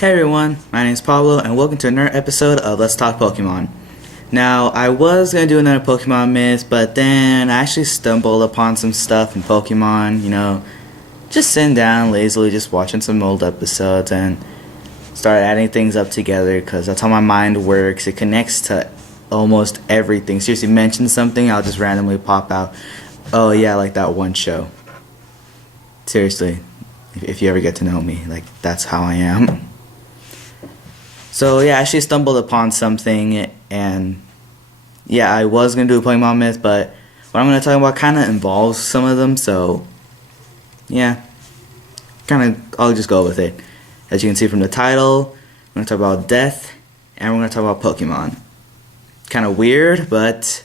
Hey everyone, my name is Pablo, and welcome to another episode of Let's Talk Pokemon. Now, I was going to do another Pokemon myth, but then I actually stumbled upon some stuff in Pokemon, just sitting down lazily, just watching some old episodes, and started adding things up together, because that's how my mind works. It connects to almost everything. Seriously, mention something, I'll just randomly pop out, oh yeah, like that one show. Seriously, if you ever get to know me, that's how I am. So yeah, I actually stumbled upon something, and yeah, I was going to do a Pokemon myth, but what I'm going to talk about kind of involves some of them, so yeah, I'll just go with it. As you can see from the title, we're going to talk about death, and we're going to talk about Pokemon. Kind of weird, but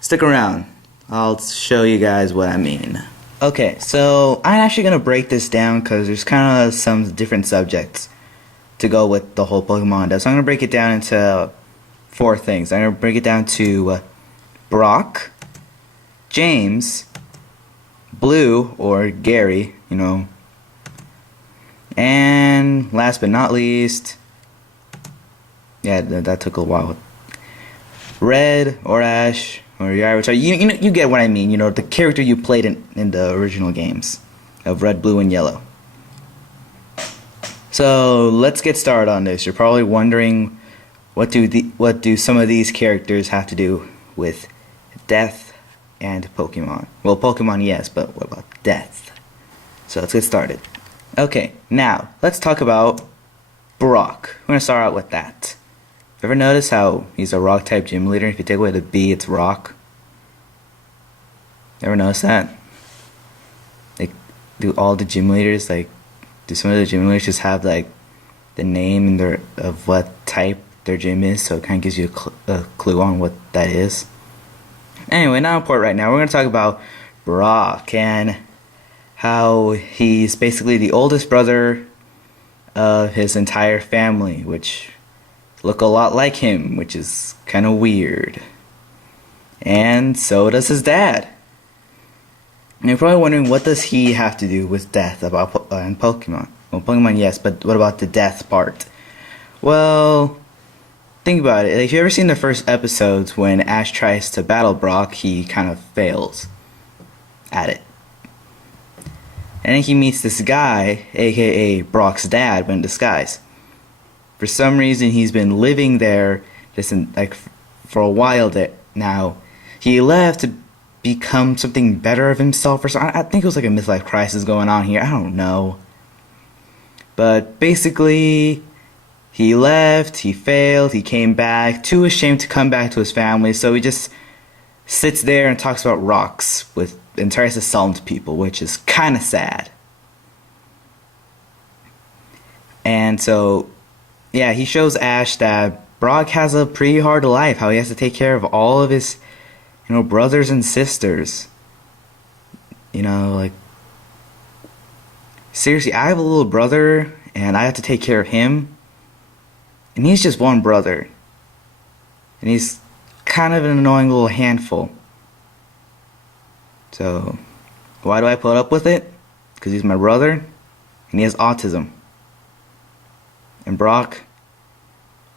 stick around. I'll show you guys what I mean. Okay, so I'm actually going to break this down because there's kind of some different subjects to go with the whole Pokemon death. So I'm going to break it down into 4 things. I'm going to break it down to Brock, James, Blue, or Gary, and last but not least, yeah, that took a while, Red, or Ash, or Yara, which you get what I mean, the character you played in the original games of Red, Blue, and Yellow. So let's get started on this. You're probably wondering, what do some of these characters have to do with death and Pokemon? Well, Pokemon, yes, but what about death? So let's get started. Okay, now let's talk about Brock. We're gonna start out with that. Ever notice how he's a rock type gym leader? If you take away the B, it's rock. Ever notice that? Do all the gym leaders do some of the gym leaders just have the name of what type their gym is, so it kind of gives you a clue on what that is? Anyway, not important right now. We're going to talk about Brock and how he's basically the oldest brother of his entire family, which look a lot like him, which is kind of weird. And so does his dad. And you're probably wondering, what does he have to do with death and Pokemon? Well, Pokemon, yes, but what about the death part? Well, think about it. If you've ever seen the first episodes when Ash tries to battle Brock, he kind of fails at it. And then he meets this guy, aka Brock's dad, but in disguise. For some reason, he's been living there for a while now. He left to become something better of himself, or something. I think it was like a midlife crisis going on here. I don't know. But basically, he left, he failed, he came back, too ashamed to come back to his family, so he just sits there and talks about rocks and tries to sell them to people, which is kind of sad. And so, yeah, he shows Ash that Brock has a pretty hard life, how he has to take care of all of his brothers and sisters. Seriously, I have a little brother, and I have to take care of him. And he's just one brother. And he's kind of an annoying little handful. So, why do I put up with it? Because he's my brother, and he has autism. And Brock,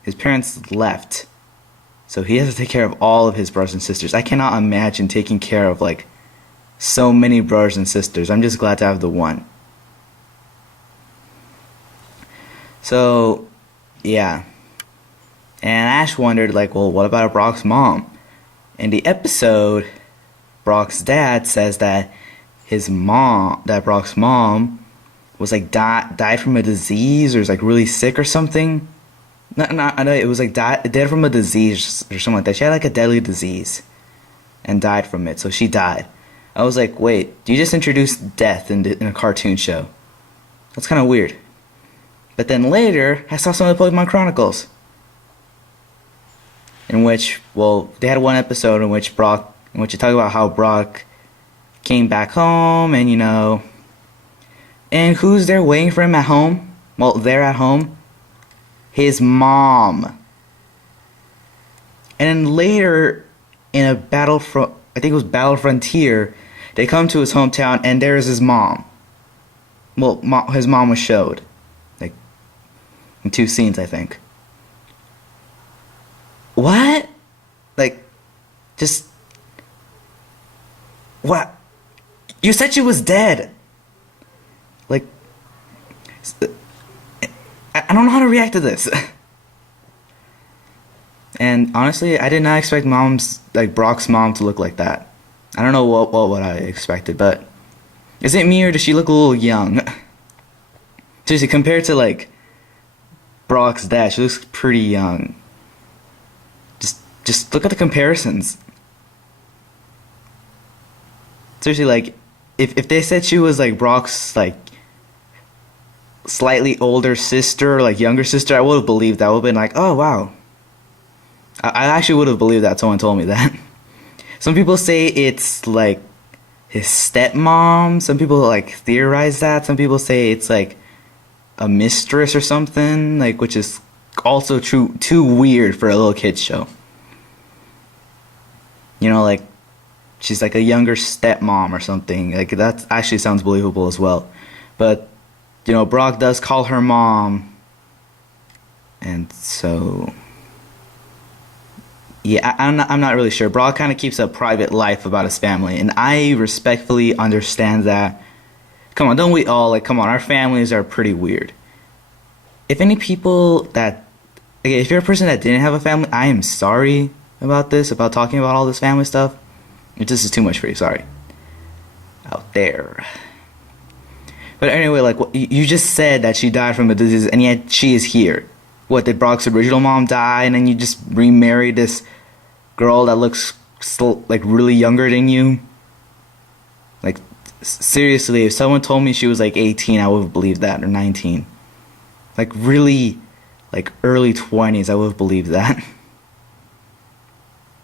his parents left. So he has to take care of all of his brothers and sisters. I cannot imagine taking care of so many brothers and sisters. I'm just glad to have the one. So, yeah. And Ash wondered, well, what about Brock's mom? In the episode, Brock's dad says that Brock's mom was died from a disease, or was really sick or something. I know it was dead from a disease or something like that. She had a deadly disease and died from it, so she died. I was like, wait, you just introduced death in a cartoon show? That's kind of weird. But then later, I saw some of the Pokemon Chronicles, in which, they had one episode in which you talk about how Brock came back home, and and who's there waiting for him at home? Well, they're at home. His mom. And then later, in a I think it was Battle Frontier, they come to his hometown, and there's his mom. Well, his mom was showed. in 2 scenes, I think. What? Like, just... What? You said she was dead! Like... I don't know how to react to this. And honestly, I did not expect Brock's mom to look like that. I don't know what I expected, but... Is it me or does she look a little young? Seriously, compared to, like, Brock's dad, she looks pretty young. Just look at the comparisons. Seriously, like, if they said she was, like, Brock's, like, slightly older sister, or, like, younger sister, I would have believed that. I would have been like, oh, wow. I actually would have believed that. Someone told me that. Some people say it's, like, his stepmom. Some people, like, theorize that. Some people say it's, like, a mistress or something, like, which is also too weird for a little kid's show. You know, like, she's like a younger stepmom or something. Like, that actually sounds believable as well. But, you know, Brock does call her mom. And so... Yeah, I'm not really sure. Brock kind of keeps a private life about his family. And I respectfully understand that. Come on, don't we all? Like, come on, our families are pretty weird. If any people that... Okay, if you're a person that didn't have a family, I am sorry about this, about talking about all this family stuff. This is too much for you, sorry. Out there. But anyway, like, you just said that she died from a disease, and yet she is here. What, did Brock's original mom die, and then you just remarried this girl that looks still, like, really younger than you? Like, seriously, if someone told me she was, like, 18, I would have believed that, or 19. Like, really, like, early 20s, I would have believed that.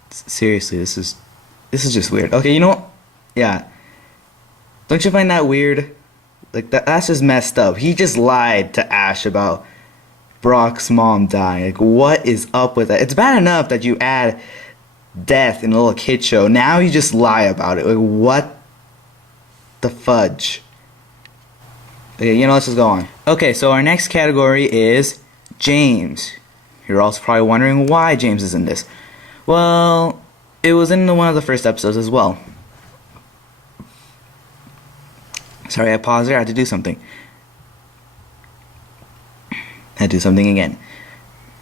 Seriously, this is just weird. Okay, you know what? Yeah. Don't you find that weird? Like, that's just messed up. He just lied to Ash about Brock's mom dying. Like, what is up with that? It's bad enough that you add death in a little kid show. Now you just lie about it. Like, what the fudge? Okay, you know, let's just go on. Okay, so our next category is James. You're also probably wondering why James is in this. Well, it was in one of the first episodes as well. Sorry, I paused there. I had to do something. I had to do something again.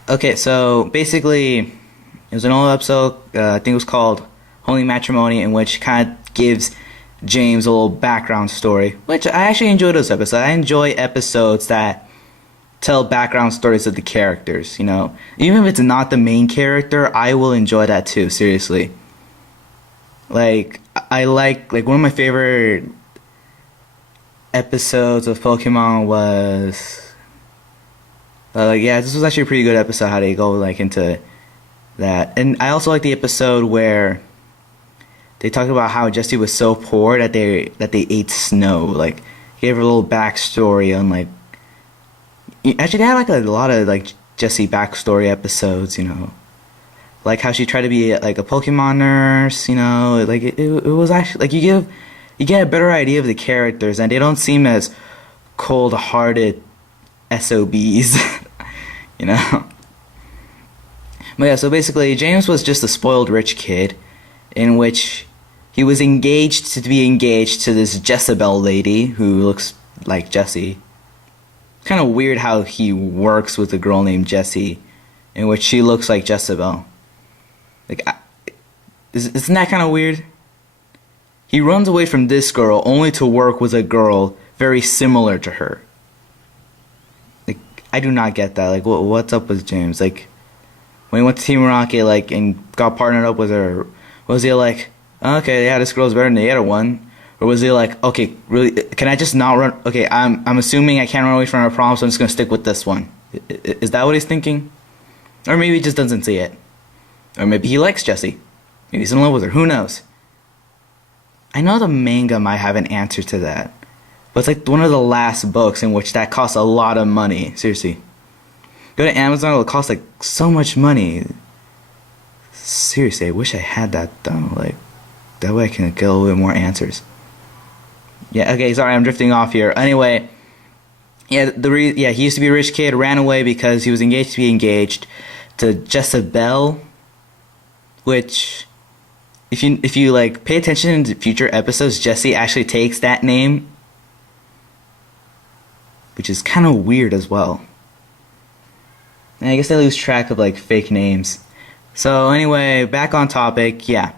Okay, so basically, it was an old episode. I think it was called Holy Matrimony, in which kind of gives James a little background story, which I actually enjoy those episodes. I enjoy episodes that tell background stories of the characters, you know. Even if it's not the main character, I will enjoy that too, seriously. Like, I like one of my favorite episodes of Pokemon was... yeah, this was actually a pretty good episode, how they go, like, into that. And I also like the episode where they talked about how Jessie was so poor that they ate snow. Like, gave her a little backstory on, like... Actually, they had, like, a lot of, like, Jessie backstory episodes, you know. Like, how she tried to be, like, a Pokemon nurse, you know. Like, it was actually... Like, you get a better idea of the characters, and they don't seem as cold-hearted SOBs, you know. But yeah, so basically, James was just a spoiled rich kid, in which he was engaged to this Jezebel lady who looks like Jessie. It's kind of weird how he works with a girl named Jessie, in which she looks like Jezebel. Like, isn't that kind of weird? He runs away from this girl only to work with a girl very similar to her. Like, I do not get that. Like, what's up with James? Like, when he went to Team Rocket, like, and got partnered up with her, was he like, okay, yeah, this girl's better than the other one? Or was he like, okay, really, can I just not run? Okay, I'm assuming I can't run away from her problem, so I'm just gonna stick with this one. Is that what he's thinking? Or maybe he just doesn't see it. Or maybe he likes Jessie. Maybe he's in love with her. Who knows? I know the manga might have an answer to that, but it's like one of the last books in which that costs a lot of money. Seriously. Go to Amazon, it'll cost like so much money. Seriously, I wish I had that though. Like, that way I can get a little bit more answers. Yeah, okay, sorry, I'm drifting off here. Anyway, He used to be a rich kid, ran away because he was engaged to be engaged to Jezebel, which if you like pay attention in the future episodes, Jesse actually takes that name, which is kind of weird as well. And I guess they lose track of like fake names. So anyway, back on topic, yeah.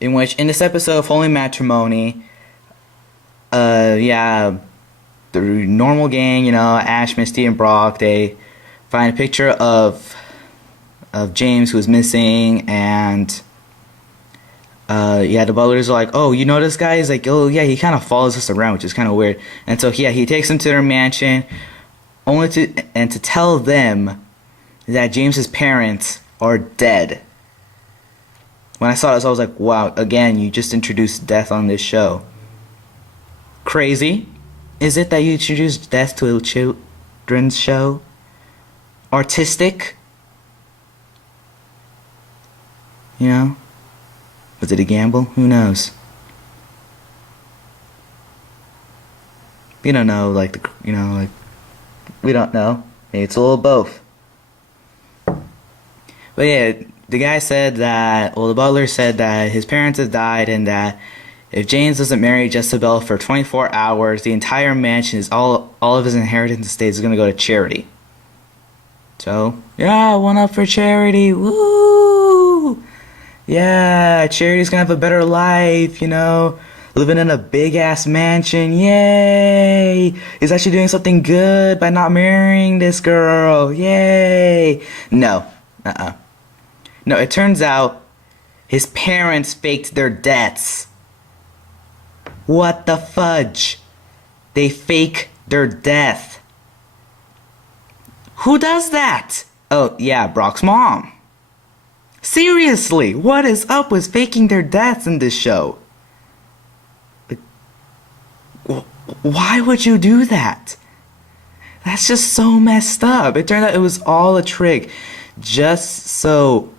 In this episode of Holy Matrimony, the normal gang, Ash, Misty, and Brock, they find a picture of James, who was missing, and the butlers are like, oh, you know this guy? He's like, oh yeah, he kind of follows us around, which is kind of weird. And so he takes them to their mansion, only to tell them that James's parents are dead. When I saw this, I was like, wow, again, you just introduced death on this show. Crazy. Is it that you introduced death to a children's show? Artistic? Was it a gamble? Who knows? We don't know, we don't know. Maybe it's a little both. But yeah, the guy said that, the butler said that his parents have died, and that if James doesn't marry Jezebel for 24 hours, the entire mansion is all of his inheritance estate is going to go to charity. So, yeah, one up for charity. Woo! Yeah, charity's going to have a better life, living in a big-ass mansion. Yay! He's actually doing something good by not marrying this girl. Yay! No. No, it turns out his parents faked their deaths. What the fudge? They fake their death. Who does that? Oh, yeah, Brock's mom. Seriously, what is up with faking their deaths in this show? Why would you do that? That's just so messed up. It turned out it was all a trick, just so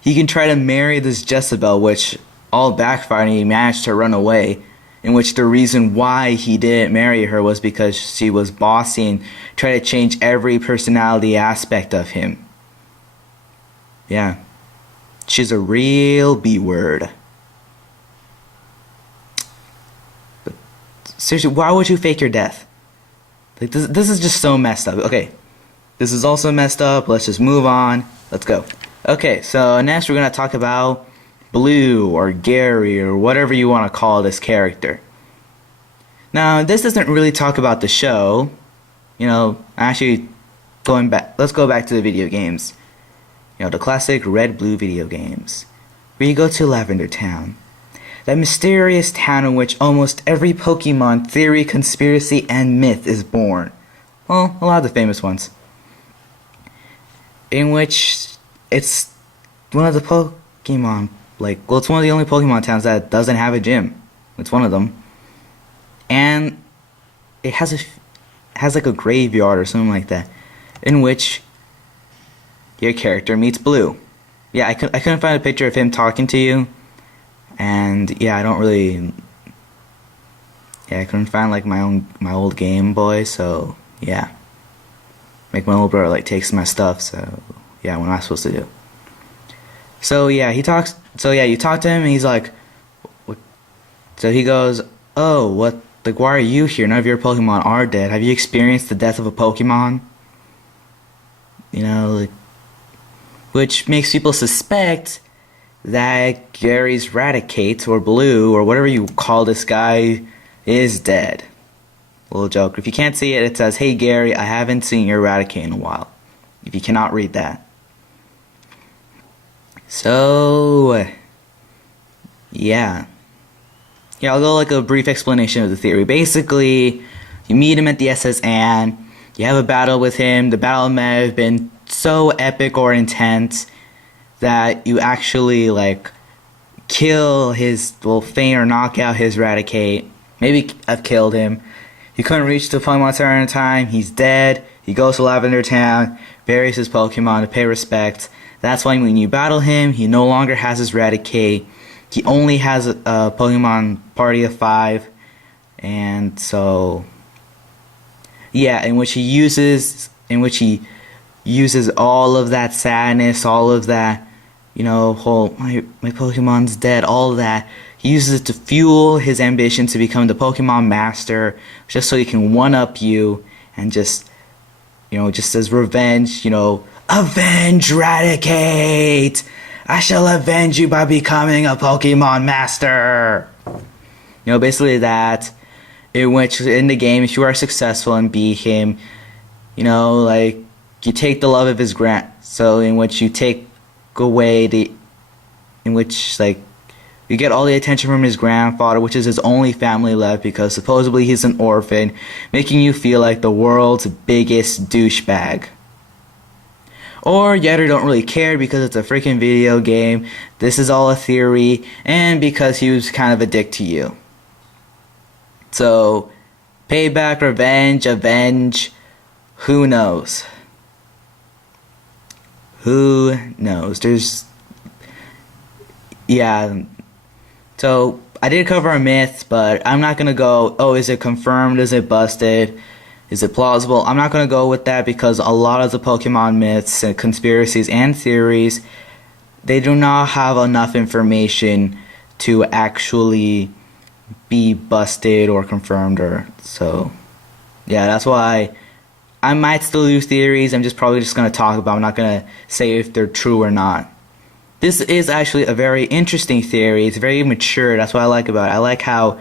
he can try to marry this Jezebel, which all backfired, and he managed to run away. In which the reason why he didn't marry her was because she was bossy and tried to change every personality aspect of him. Yeah. She's a real B-word. But seriously, why would you fake your death? Like, this is just so messed up. Okay. This is also messed up. Let's just move on. Let's go. Okay, so next we're going to talk about Blue, or Gary, or whatever you want to call this character. Now, this doesn't really talk about the show. Actually, let's go back to the video games. The classic red-blue video games. Where you go to Lavender Town. That mysterious town in which almost every Pokemon theory, conspiracy, and myth is born. Well, a lot of the famous ones. In which it's one of the Pokemon, it's one of the only Pokemon towns that doesn't have a gym. It's one of them. And it has like a graveyard or something like that, in which your character meets Blue. Yeah, I couldn't find a picture of him talking to you, and yeah, I couldn't find my old Game Boy, so yeah, make my little brother takes my stuff. So yeah, what am I supposed to do? So yeah, you talk to him, and he's like, so he goes, oh, what? Why are you here? None of your Pokemon are dead. Have you experienced the death of a Pokemon? Which makes people suspect that Gary's Raticate, or Blue, or whatever you call this guy, is dead. Little joke. If you can't see it, it says, hey Gary, I haven't seen your Raticate in a while. If you cannot read that. So, yeah. Yeah, I'll go a brief explanation of the theory. Basically, you meet him at the SSN, you have a battle with him, the battle may have been so epic or intense that you actually, kill feign or knock out his Raticate. Maybe have killed him. He couldn't reach the Pokemon Center in time, he's dead, he goes to Lavender Town, buries his Pokemon to pay respect. That's why when you battle him, he no longer has his Raticate. He only has a Pokemon party of 5, and so, Yeah, in which he uses all of that sadness, all of that, whole my Pokemon's dead, all of that. He uses it to fuel his ambition to become the Pokemon Master, just so he can one up you and just just as revenge, avenge, Raticate. I shall avenge you by becoming a Pokemon Master. Basically that. In which in the game, if you are successful and beat him, like you take the love of his so in which you take away in which like you get all the attention from his grandfather, which is his only family left because supposedly he's an orphan, making you feel like the world's biggest douchebag. Or yet you don't really care because it's a freaking video game, this is all a theory, and because he was kind of a dick to you. So, payback, revenge, avenge, who knows? Who knows? Yeah. So, I did cover a myth, but I'm not going to go, oh, is it confirmed? Is it busted? Is it plausible? I'm not going to go with that because a lot of the Pokemon myths and conspiracies and theories, they do not have enough information to actually be busted or confirmed so. Yeah, that's why I might still do theories. I'm probably just going to talk about. I'm not going to say if they're true or not. This is actually a very interesting theory. It's very mature. That's what I like about it. I like how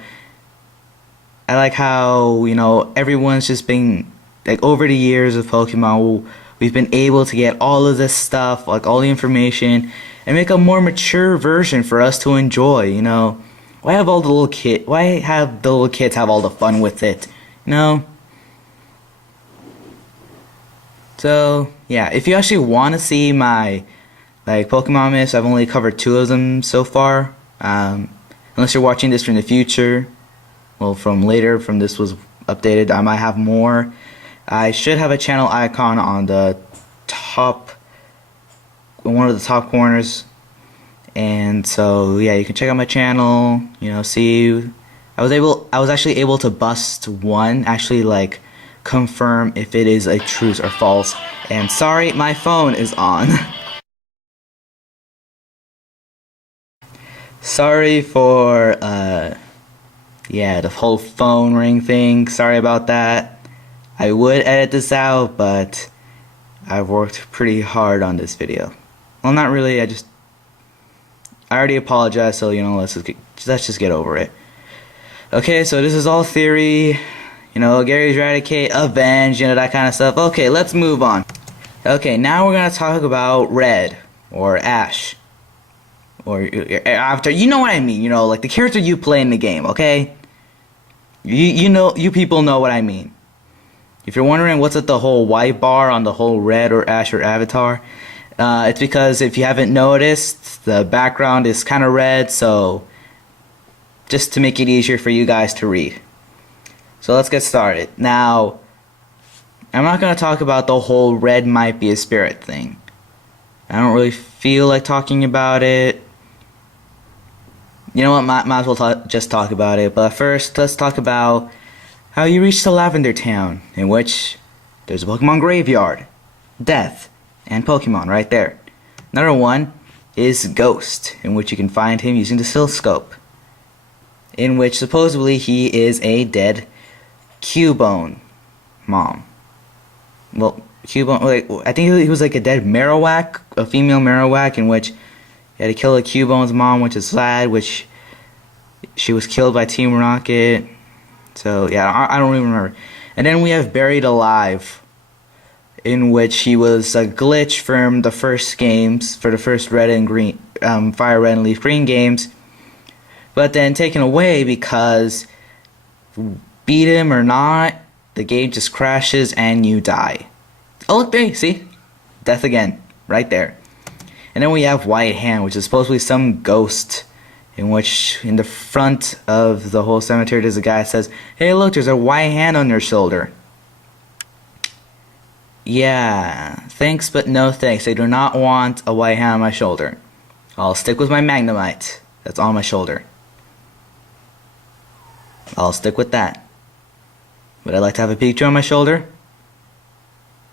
everyone's just been like over the years of Pokemon, we've been able to get all of this stuff, like all the information, and make a more mature version for us to enjoy. Why have the little kids have all the fun with it? So yeah, if you actually want to see my Pokemon myths, I've only covered 2 of them so far. Unless you're watching this from the future, well, from this was updated, I might have more. I should have a channel icon on the top, one of the top corners. And so yeah, you can check out my channel, see. I was actually able to bust one, actually confirm if it is a truth or false. And sorry, my phone is on. Sorry for yeah, the whole phone ring thing. Sorry about that. I would edit this out, but I've worked pretty hard on this video. Well, not really. I already apologized, so let's just get over it. Okay, so this is all theory. Gary's Eradicate, avenge, that kind of stuff. Okay, let's move on. Okay, now we're gonna talk about Red or Ash, or after. You know what I mean? Like the character you play in the game. Okay. You people know what I mean. If you're wondering what's at the whole white bar on the whole Red or Ash or avatar, it's because if you haven't noticed, the background is kind of red, so just to make it easier for you guys to read. So let's get started. Now, I'm not going to talk about the whole red might be a spirit thing. I don't really feel like talking about it. You know what, might as well just talk about it. But first, let's talk about how you reach the Lavender Town, in which there's a Pokemon graveyard, death, and Pokemon right there. Another one is Ghost, in which you can find him using the Silscope, in which supposedly he is a dead Cubone mom. Well, Cubone, I think he was like a dead Marowak, a female Marowak, in which he had to kill a Cubone's mom, which is sad, which she was killed by Team Rocket. So yeah, I don't even remember. And then we have Buried Alive, in which he was a glitch from the first games, for the first Red and Green, Fire Red and Leaf Green games, but then taken away because beat him or not, the game just crashes and you die. Oh look there, see? Death again, right there. And then we have White Hand, which is supposedly some ghost, in which in the front of the whole cemetery there's a guy that says, hey look, there's a white hand on your shoulder. Yeah, thanks but no thanks. I do not want a white hand on my shoulder. I'll stick with my Magnemite that's on my shoulder. I'll stick with that. Would I like to have a Pikachu on my shoulder?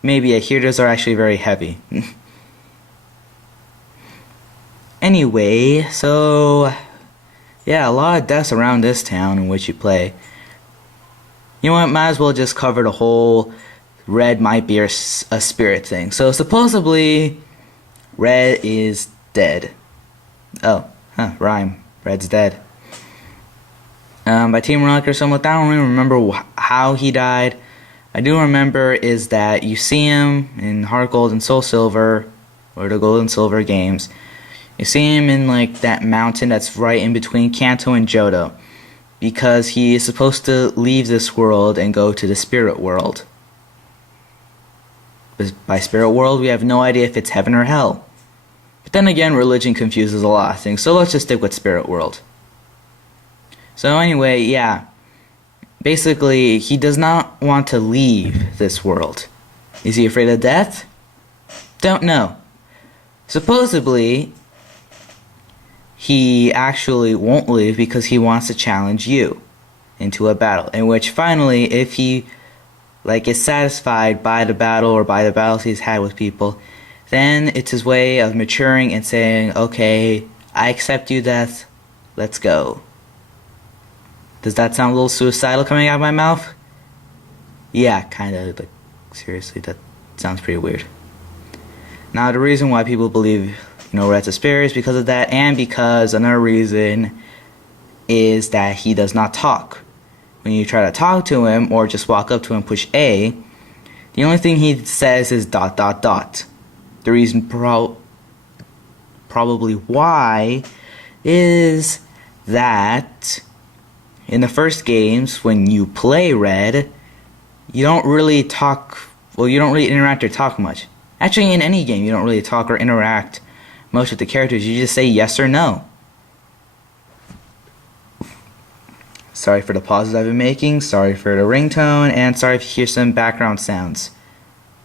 Maybe. I hear those are actually very heavy. Anyway, so yeah, a lot of deaths around this town in which you play. You know what, might as well just cover the whole Red might be a spirit thing. So supposedly, Red is dead. Oh, rhyme. Red's dead. By Team Rocket or something like that. I don't really remember how he died. I do remember is that you see him in Heart Gold and Soul Silver, or the Gold and Silver games. You see him in like that mountain that's right in between Kanto and Johto, because he is supposed to leave this world and go to the spirit world. By spirit world, we have no idea if it's heaven or hell. But then again, religion confuses a lot of things, so let's just stick with spirit world. So anyway, yeah. Basically, he does not want to leave this world. Is he afraid of death? Don't know. Supposedly, he actually won't leave because he wants to challenge you into a battle, in which finally, if he is satisfied by the battle or by the battles he's had with people, then it's his way of maturing and saying, okay, I accept you, death, let's go. Does that sound a little suicidal coming out of my mouth? Yeah, kinda, seriously, that sounds pretty weird. Now, the reason why people believe, Red's a spirit is because of that, and because another reason is that he does not talk. When you try to talk to him, or just walk up to him, push A, the only thing he says is ... The reason probably why is that in the first games, when you play Red, you don't really talk, you don't really interact or talk much. Actually, in any game, you don't really talk or interact much with the characters. You just say yes or no. Sorry for the pauses I've been making, sorry for the ringtone, and sorry if you hear some background sounds.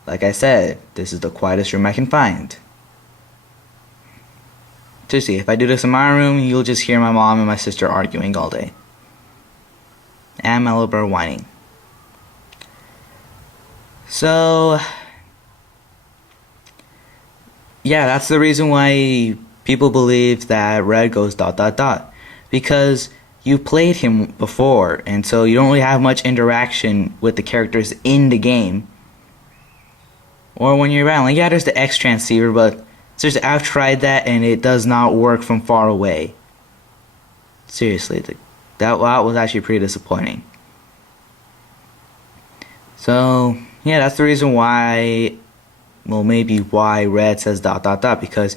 Like I said, this is the quietest room I can find. Seriously, if I do this in my room, you'll just hear my mom and my sister arguing all day. And my little brother whining. So, yeah, that's the reason why people believe that Red goes ... Because you played him before, and so you don't really have much interaction with the characters in the game. Or when you're around, yeah, there's the X transceiver, but seriously, I've tried that and it does not work from far away. Seriously, that was actually pretty disappointing. So, yeah, that's the reason why, maybe why Red says ... because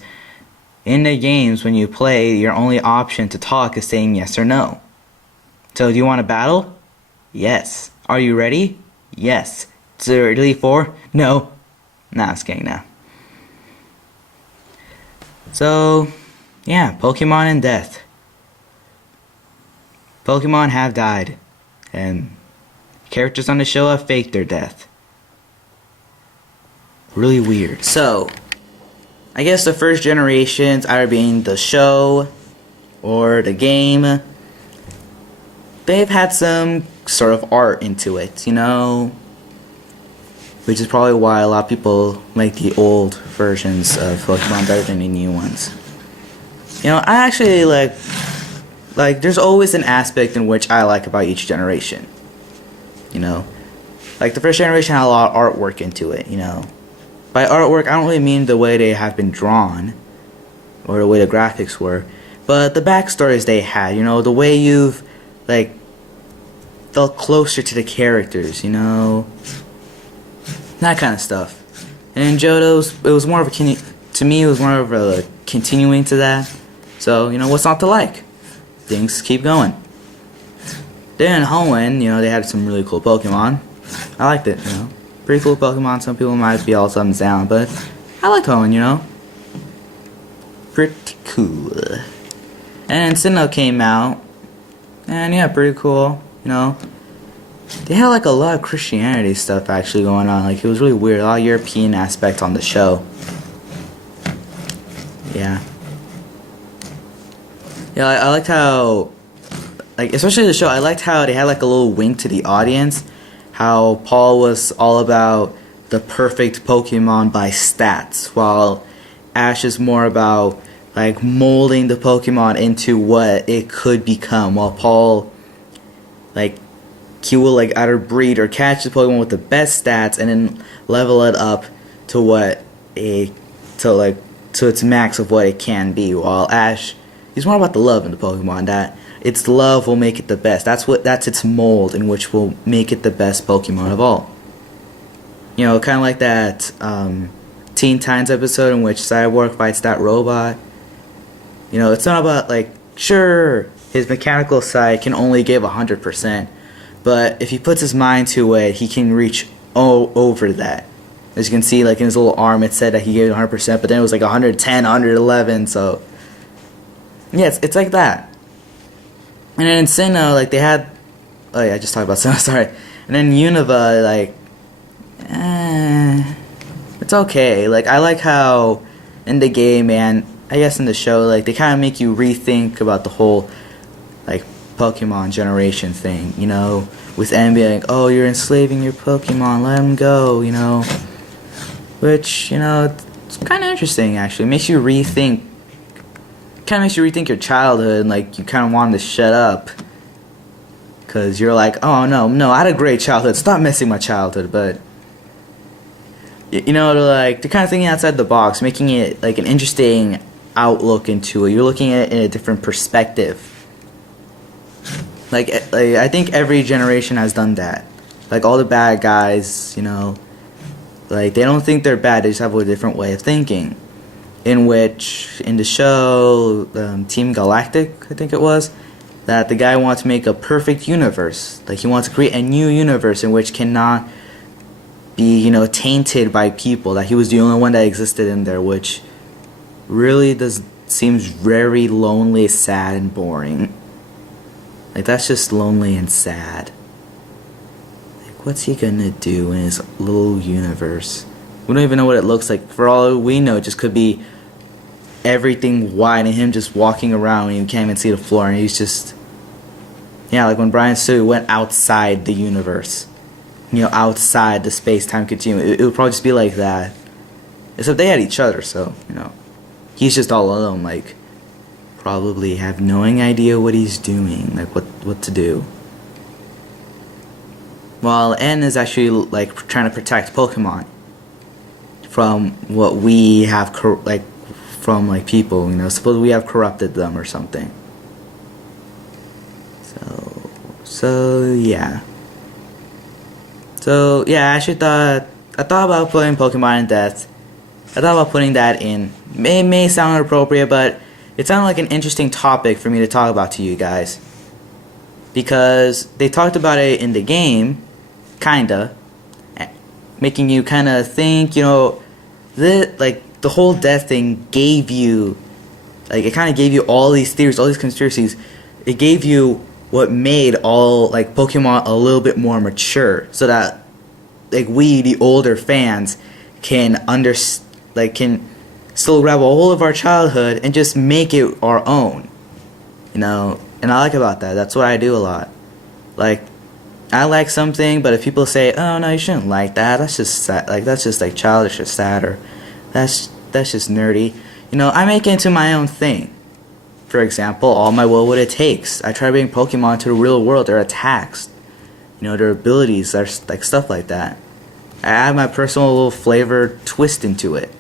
in the games, when you play, your only option to talk is saying yes or no. So, do you want to battle? Yes. Are you ready? Yes. Is there really 4? No. Nah, I'm just kidding now. So, yeah, Pokemon and death. Pokemon have died, and characters on the show have faked their death. Really weird. So, I guess the first generations, either being the show or the game, they've had some sort of art into it, which is probably why a lot of people like the old versions of Pokemon better than the new ones. I actually like there's always an aspect in which I like about each generation. Like the first generation had a lot of artwork into it, By artwork, I don't really mean the way they have been drawn or the way the graphics were, but the backstories they had, the way you've felt closer to the characters, that kind of stuff. And in Johto's, it was more of to me, it was more of a continuing to that. So, what's not to like? Things keep going. Then in Hoenn, they had some really cool Pokemon. I liked it, Pretty cool Pokemon. Some people might be all thumbs down, but I liked Hoenn, Pretty cool. And Sinnoh came out, and yeah, pretty cool, They had a lot of Christianity stuff actually going on. It was really weird. A lot of European aspect on the show. Yeah. Yeah, I liked how, especially the show, I liked how they had a little wink to the audience. how Paul was all about the perfect Pokemon by stats, while Ash is more about like molding the Pokemon into what it could become, while Paul, like, he will like either breed or catch the Pokemon with the best stats and then level it up to what to its max of what it can be, while Ash, he's more about the love in the Pokemon, that its love will make it the best. That's its mold in which will make it the best Pokemon of all. You know, kind of like that Teen Titans episode in which Cyborg fights that robot. You know, it's not about, like, sure, his mechanical side can only give 100%, but if he puts his mind to it, he can reach over that. As you can see, like, in his little arm, it said that he gave it 100%, but then it was like 110, 111, so... yeah, it's like that. And then in Sinnoh, like, they had... oh yeah, I just talked about Sinnoh, sorry. And then Unova, like... it's okay. Like, I like how in the game and I guess in the show, like, they kind of make you rethink about the whole, like, Pokemon generation thing, you know, with M being like, oh, you're enslaving your Pokemon, let them go, you know, which, you know, it's kind of interesting, actually. It makes you rethink, kind of makes you rethink your childhood, and, like, you kind of want to shut up, because you're like, oh, no, I had a great childhood, stop messing my childhood, but... you know, they're kind of thinking outside the box, making it like an interesting outlook into it. You're looking at it in a different perspective. Like I think every generation has done that. Like, all the bad guys, you know, like, they don't think they're bad, they just have a different way of thinking. In which, in the show, Team Galactic, I think it was, that the guy wants to make a perfect universe. Like, he wants to create a new universe in which cannot be, you know, tainted by people, that he was the only one that existed in there, which really seems very lonely, sad, and boring. Like, that's just lonely and sad. Like, what's he gonna do in his little universe? We don't even know what it looks like. For all we know, it just could be everything white and him just walking around and you can't even see the floor, and he's just... yeah, like when Brian Sue went outside the universe. You know, outside the space-time continuum. It would probably just be like that. Except they had each other, so, you know. He's just all alone, like, probably have no idea what he's doing, like, what to do. While N is actually, like, trying to protect Pokemon from what we have, from, like, people, you know. Suppose we have corrupted them or something. So yeah. So, yeah, I actually thought about putting Pokemon in Death. I thought about putting that in. It may sound inappropriate, but it sounded like an interesting topic for me to talk about to you guys. Because they talked about it in the game, kinda, making you kinda think, you know, like, the whole death thing gave you, like, it kinda gave you all these theories, all these conspiracies. It gave you what made all, like, Pokemon a little bit more mature, so that, like, we, the older fans, can can still grab a hold of our childhood and just make it our own, you know. And I like about that. That's what I do a lot. Like, I like something, but if people say, oh no, you shouldn't like that, that's just sad, like, that's just like childish or sad, or that's just nerdy, you know, I make it into my own thing. For example, All My Will What It Takes. I try bringing Pokemon to the real world, their attacks, you know, their abilities, like, stuff like that. I add my personal little flavor twist into it.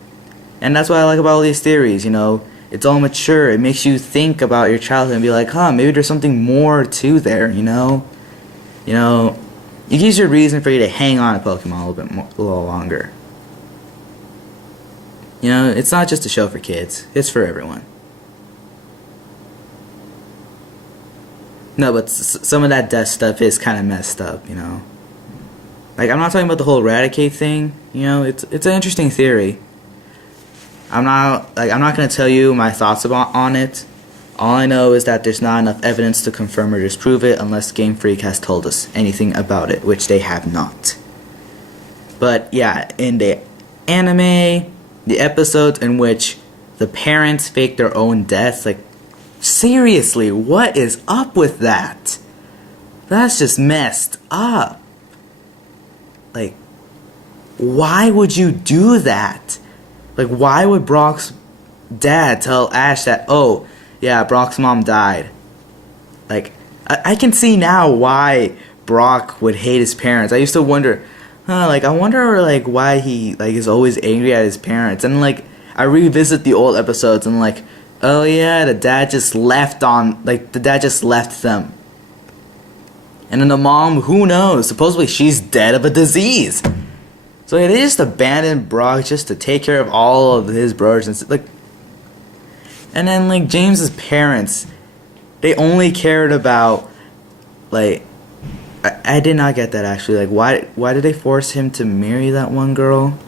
And that's what I like about all these theories, you know. It's all mature. It makes you think about your childhood and be like, huh, maybe there's something more to there, you know. You know, it gives you a reason for you to hang on to Pokemon a little longer. You know, it's not just a show for kids. It's for everyone. No, but some of that death stuff is kind of messed up, you know. Like, I'm not talking about the whole Eradicate thing, you know. It's an interesting theory. I'm not going to tell you my thoughts on it. All I know is that there's not enough evidence to confirm or disprove it unless Game Freak has told us anything about it, which they have not. But yeah, in the anime, the episodes in which the parents fake their own deaths, like, seriously, what is up with that? That's just messed up. why would you do that? Like, why would Brock's dad tell Ash that, oh, yeah, Brock's mom died? Like, I can see now why Brock would hate his parents. I used to wonder, like, I wonder, like, why he, like, is always angry at his parents. And, like, I revisit the old episodes and, like, oh, yeah, the dad just left them. And then the mom, who knows? Supposedly she's dead of a disease. So they just abandoned Brock just to take care of all of his brothers and like. And then like James's parents, they only cared about like. I did not get that actually. Like why did they force him to marry that one girl?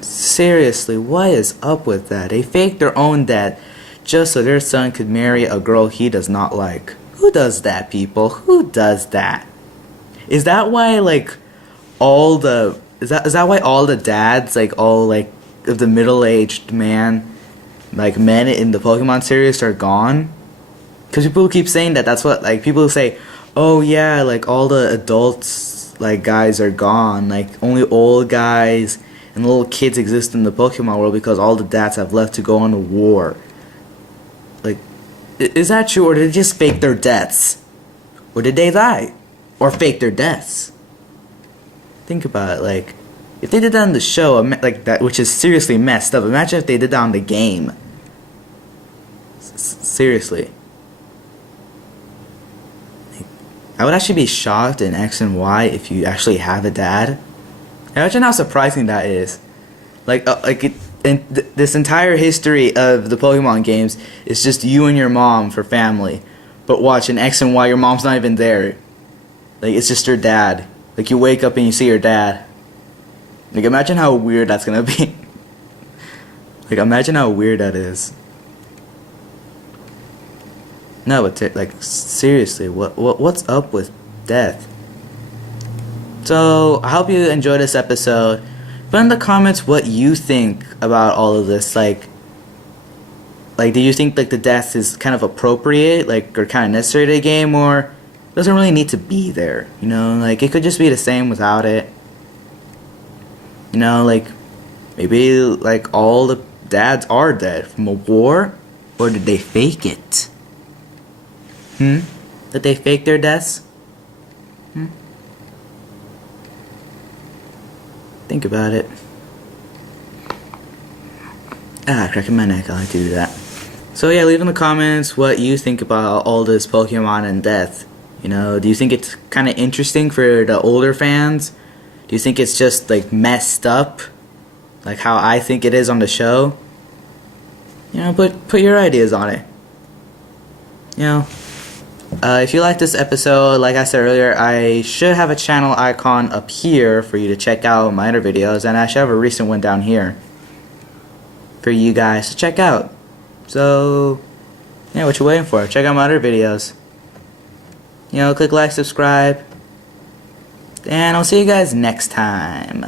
Seriously, what is up with that? They faked their own death just so their son could marry a girl he does not like. Who does that, people? Who does that? Is that why like all the is that why all the dads, like all like of the middle-aged men in the Pokemon series are gone? Because people keep saying that's what, like, people say, oh yeah, like all the adults, like, guys are gone, like only old guys and little kids exist in the Pokemon world because all the dads have left to go on a war. Like, is that true, or did they just fake their deaths? Or did they die? Or fake their deaths? Think about it, like, if they did that on the show, like that, which is seriously messed up, imagine if they did that on the game. Seriously. Like, I would actually be shocked in X and Y if you actually have a dad. Imagine how surprising that is. Like, this entire history of the Pokemon games is just you and your mom for family. But watch, in X and Y, your mom's not even there. Like, it's just your dad. Like, you wake up and you see your dad. Like, imagine how weird that's gonna be. Like, imagine how weird that is. No, but like, seriously, what's up with death? So, I hope you enjoyed this episode. Put in the comments what you think about all of this. Like, do you think like the death is kind of appropriate, like, or kind of necessary to the game, or doesn't really need to be there? You know, like, it could just be the same without it. You know, like, maybe like all the dads are dead from a war, or did they fake it? Did they fake their deaths? Think about it. Cracking my neck, I like to do that. So yeah, leave in the comments what you think about all this Pokemon and death. You know, do you think it's kind of interesting for the older fans? Do you think it's just like messed up, like how I think it is on the show? You know, put your ideas on it. You know, if you like this episode, like I said earlier, I should have a channel icon up here for you to check out my other videos, and I should have a recent one down here for you guys to check out. So, yeah, what you waiting for? Check out my other videos. You know, click like, subscribe, and I'll see you guys next time.